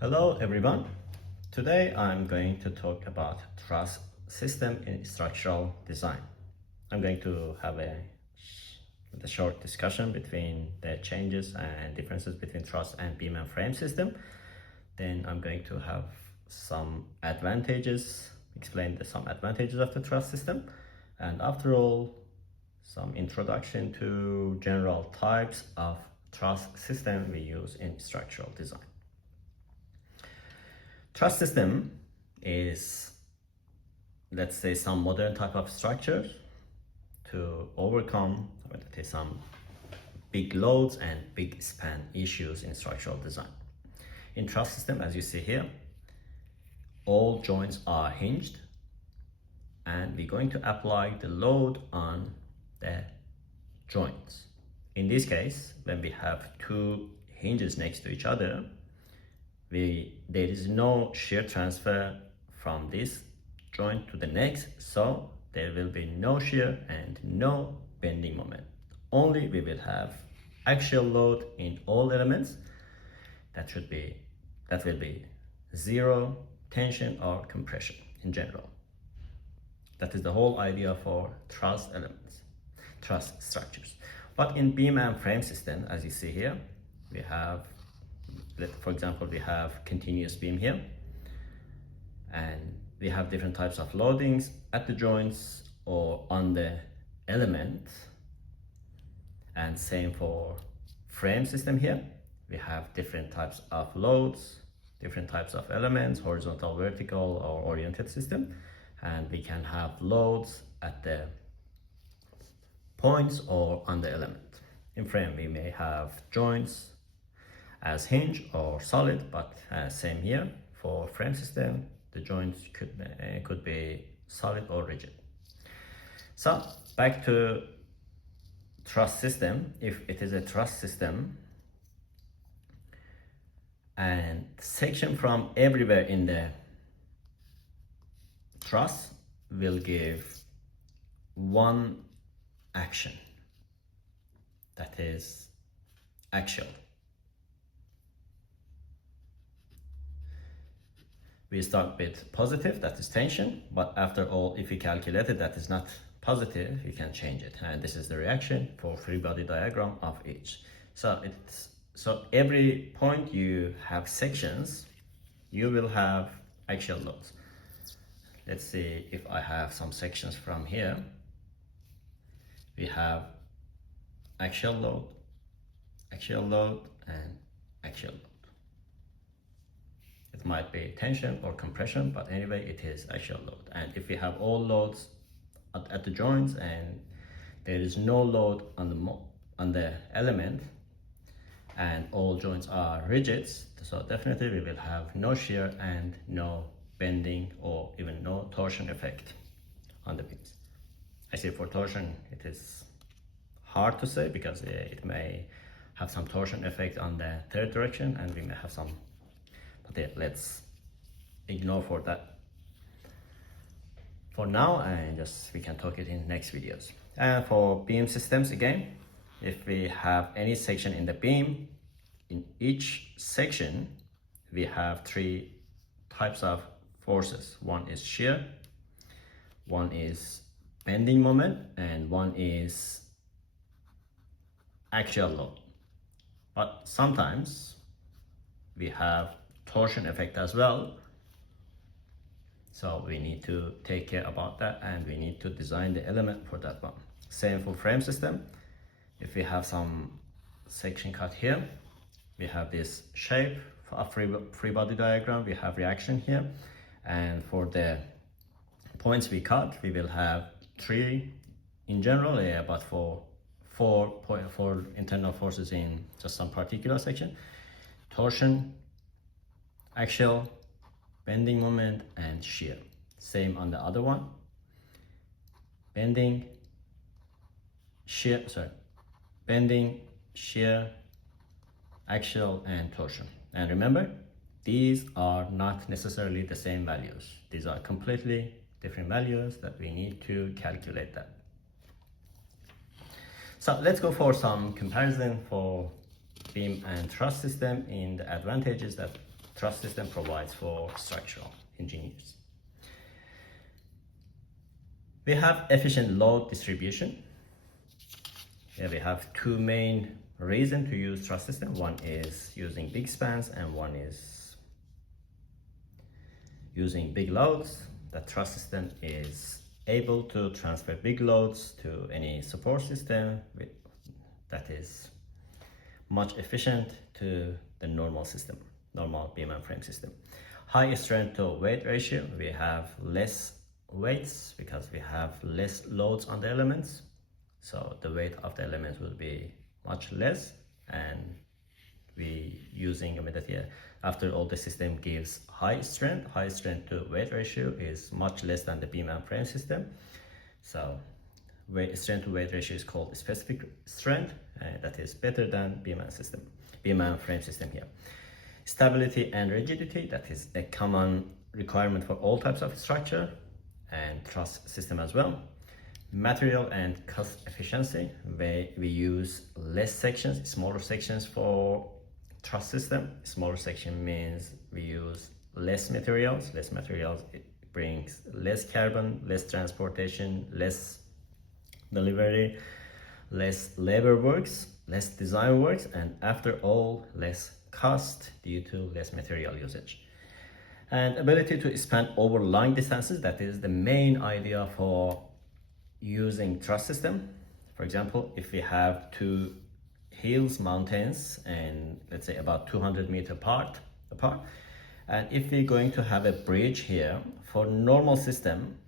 Hello everyone. Today I'm going to talk about truss system in structural design. I'm going to have a short discussion between the changes and differences between truss and beam and frame system. Then I'm going to have some advantages, explain some advantages of the truss system, and after all, some introduction to general types of truss system we use in structural design. Truss system is, let's say, some modern type of structure to overcome some big loads and big span issues in structural design. In truss system, as you see here, all joints are hinged and we're going to apply the load on the joints. In this case, when we have two hinges next to each other, there is no shear transfer from this joint to the next, so there will be no shear and no bending moment. Only we will have axial load in all elements. That will be zero tension or compression in general. That is the whole idea for truss elements, truss structures. But in beam and frame system, as you see here, we have, for example, we have continuous beam here, and we have different types of loadings at the joints or on the element, and same for frame system here. We have different types of loads, different types of elements, horizontal, vertical, or oriented system, and we can have loads at the points or on the element. In frame, we may have joints as hinge or solid, but same here for frame system, the joints could be solid or rigid. So back to truss system. If it is a truss system and section from everywhere in the truss will give one action, that is axial. We start with positive, that is tension, but after all, if you calculate it, that is not positive, you can change it. And this is the reaction for free body diagram of each. So every point you have sections, you will have axial loads. Let's see if I have some sections from here. We have axial load, and axial load. It might be tension or compression, but anyway, it is axial load. And if we have all loads at the joints and there is no load on the element and all joints are rigids, so definitely we will have no shear and no bending or even no torsion effect on the beams. I say for torsion, it is hard to say because it may have some torsion effect on the third direction and we may have some, but yeah, let's ignore for that for now, and we can talk it in next videos. And for beam systems, again, if we have any section in the beam, in each section we have three types of forces. One is shear, one is bending moment, and one is axial load. But sometimes we have torsion effect as well, so we need to take care about that and we need to design the element for that one. Same for frame system. If we have some section cut here, we have this shape for a free body diagram, we have reaction here, and for the points we cut, we will have three in general, but for four internal forces in just some particular section: torsion, axial, bending moment, and shear. Same on the other one: bending, shear, axial, and torsion. And remember, these are not necessarily the same values. These are completely different values that we need to calculate that. So let's go for some comparison for beam and truss system in the advantages that truss system provides for structural engineers. We have efficient load distribution. Here we have two main reasons to use truss system. One is using big spans and one is using big loads. The truss system is able to transfer big loads to any support system that is much efficient to the normal system, normal beam and frame system. High strength to weight ratio, we have less weights because we have less loads on the elements. So the weight of the elements will be much less, and we using a method here. After all, the system gives high strength to weight ratio is much less than the beam and frame system. So strength to weight ratio is called specific strength, and that is better than beam and frame system here. Stability and rigidity, that is a common requirement for all types of structure and truss system as well. Material and cost efficiency, we use less sections, smaller sections for truss system. Smaller section means we use less materials. It brings less carbon, less transportation, less delivery, less labor works, less design works, and after all, less cost due to less material usage. And ability to span over long distances, that is the main idea for using truss system. For example, if we have two hills, mountains, and let's say about 200 meters apart, and if we're going to have a bridge here for normal system,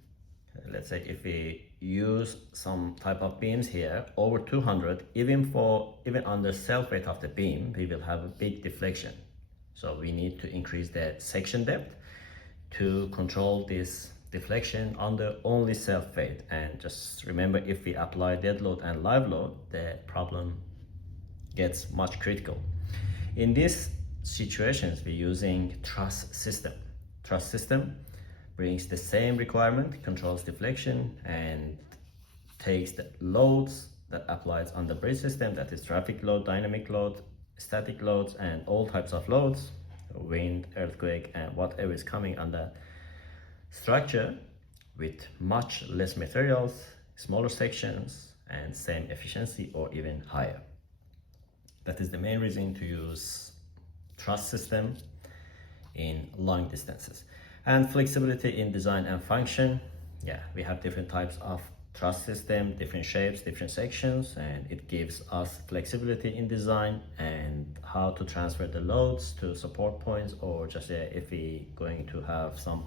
let's say if we use some type of beams here over 200, even under self weight of the beam, we will have a big deflection. So we need to increase the section depth to control this deflection under only self weight. And just remember, if we apply dead load and live load, the problem gets much critical. In these situations, we're using truss system. Truss system brings the same requirement, controls deflection, and takes the loads that applies on the bridge system, that is traffic load, dynamic load, static loads, and all types of loads, wind, earthquake, and whatever is coming on the structure, with much less materials, smaller sections, and same efficiency or even higher. That is the main reason to use truss system in long distances. And flexibility in design and function. Yeah, we have different types of truss system, different shapes, different sections, and it gives us flexibility in design and how to transfer the loads to support points, or just if we going to have some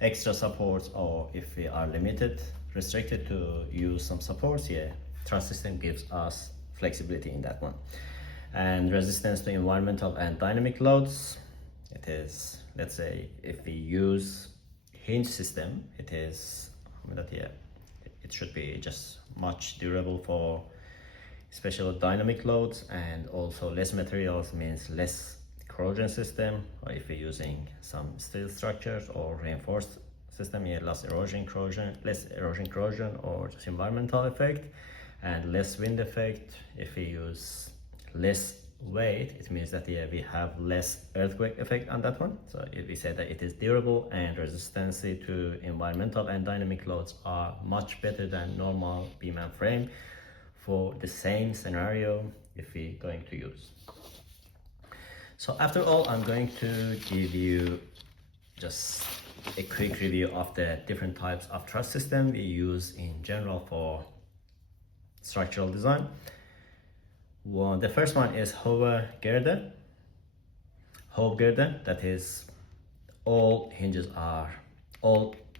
extra supports, or if we are restricted to use some supports, truss system gives us flexibility in that one. And resistance to environmental and dynamic loads, it is, let's say if we use hinge system, it should be just much durable for special dynamic loads, and also less materials means less corrosion system, or if we're using some steel structures or reinforced system, less erosion corrosion, or just environmental effect, and less wind effect. If we use less weight, it means that we have less earthquake effect on that one. So if we say that it is durable, and resistance to environmental and dynamic loads are much better than normal beam and frame for the same scenario if we're going to use. So after all, I'm going to give you just a quick review of the different types of truss system we use in general for structural design. Well, the first one is Hove girder. That is all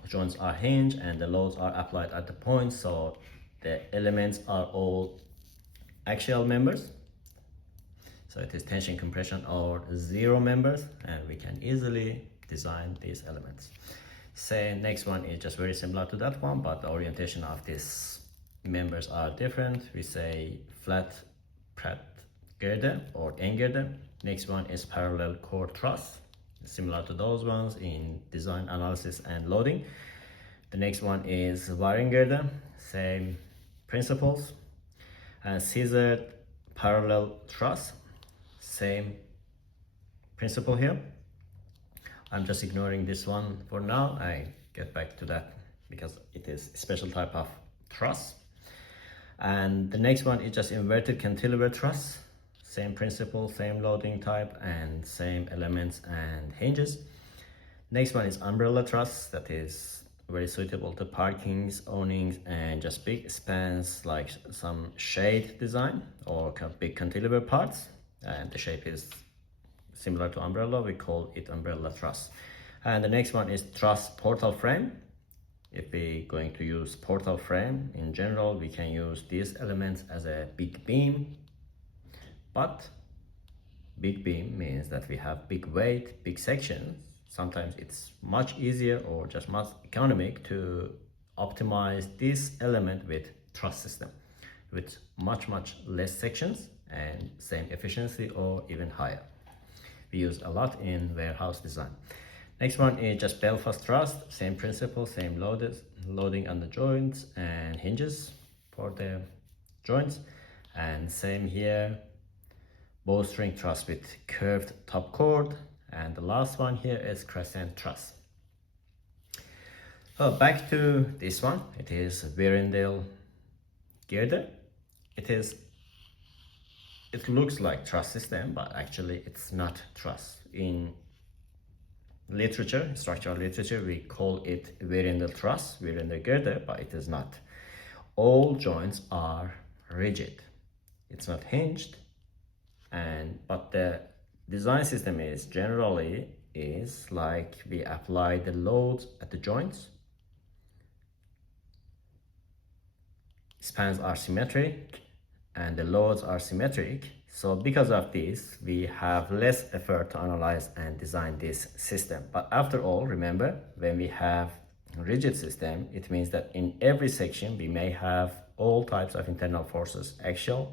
joints are hinged and the loads are applied at the point, so the elements are all axial members. So it is tension, compression, or zero members, and we can easily design these elements. Next one is just very similar to that one, but the orientation of these members are different. We say flat Pratt girder or N girder. Next one is parallel core truss, similar to those ones in design, analysis, and loading. The next one is wiring girder, same principles. And scissored parallel truss, same principle here. I'm just ignoring this one for now. I get back to that because it is a special type of truss. And the next one is just inverted cantilever truss. Same principle, same loading type, and same elements and hinges. Next one is umbrella truss, that is very suitable to parkings, awnings, and just big spans like some shade design or big cantilever parts. And the shape is similar to umbrella, we call it umbrella truss. And the next one is truss portal frame. If we're going to use portal frame in general, we can use these elements as a big beam, but big beam means that we have big weight, big sections. Sometimes it's much easier or just much economic to optimize this element with truss system with much less sections and same efficiency or even higher. We use a lot in warehouse design. Next one is just Belfast truss, same principle, same loading on the joints and hinges for the joints, and same here, bowstring truss with curved top chord, and the last one here is crescent truss. So back to this one, it is Virendale girder. It looks like truss system, but actually it's not truss. In literature, structural literature, we call it Virendale truss, Virendale girder, but it is not. All joints are rigid. It's not hinged, but the design system is generally like we apply the loads at the joints. Spans are symmetric and the loads are symmetric. So because of this, we have less effort to analyze and design this system. But after all, remember, when we have rigid system, it means that in every section we may have all types of internal forces: axial,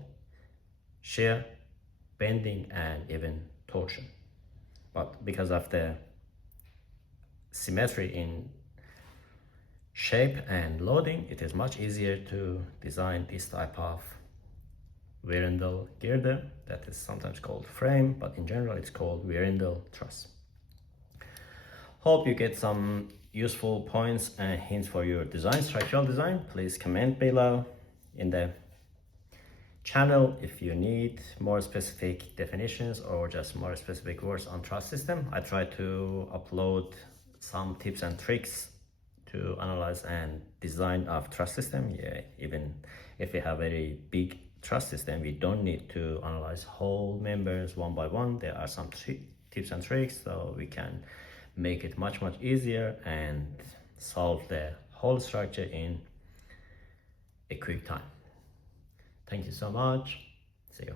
shear, bending, and even torsion. But because of the symmetry in shape and loading, it is much easier to design this type of Virendale girder, that is sometimes called frame, but in general it's called Virendale truss. Hope you get some useful points and hints for your design, structural design. Please comment below. In the channel, if you need more specific definitions or just more specific words on truss system, I try to upload some tips and tricks to analyze and design of truss system. Yeah, even if we have very big truss system, we don't need to analyze whole members one by one. There are some tips and tricks, so we can make it much easier and solve the whole structure in a quick time. Thank you so much. See you.